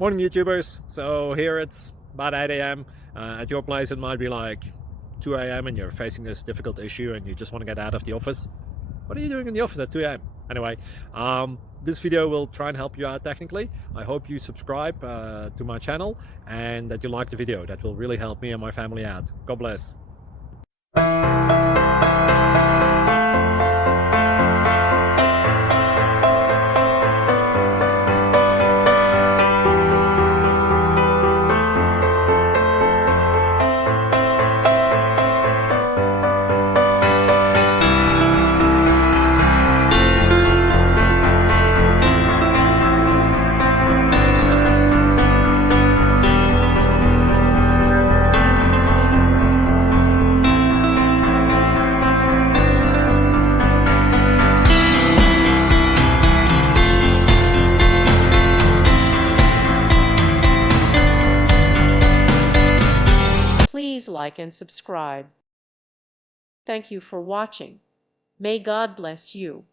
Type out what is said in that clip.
Morning YouTubers. So here it's about 8 a.m. At your place it might be like 2 a.m. and you're facing this difficult issue and you just want to get out of the office. What are you doing in the office at 2 a.m.? Anyway, this video will try and help you out technically. I hope you subscribe to my channel and that you like the video. That will really help me and my family out. God bless. Please like and subscribe. Thank you for watching. May God bless you.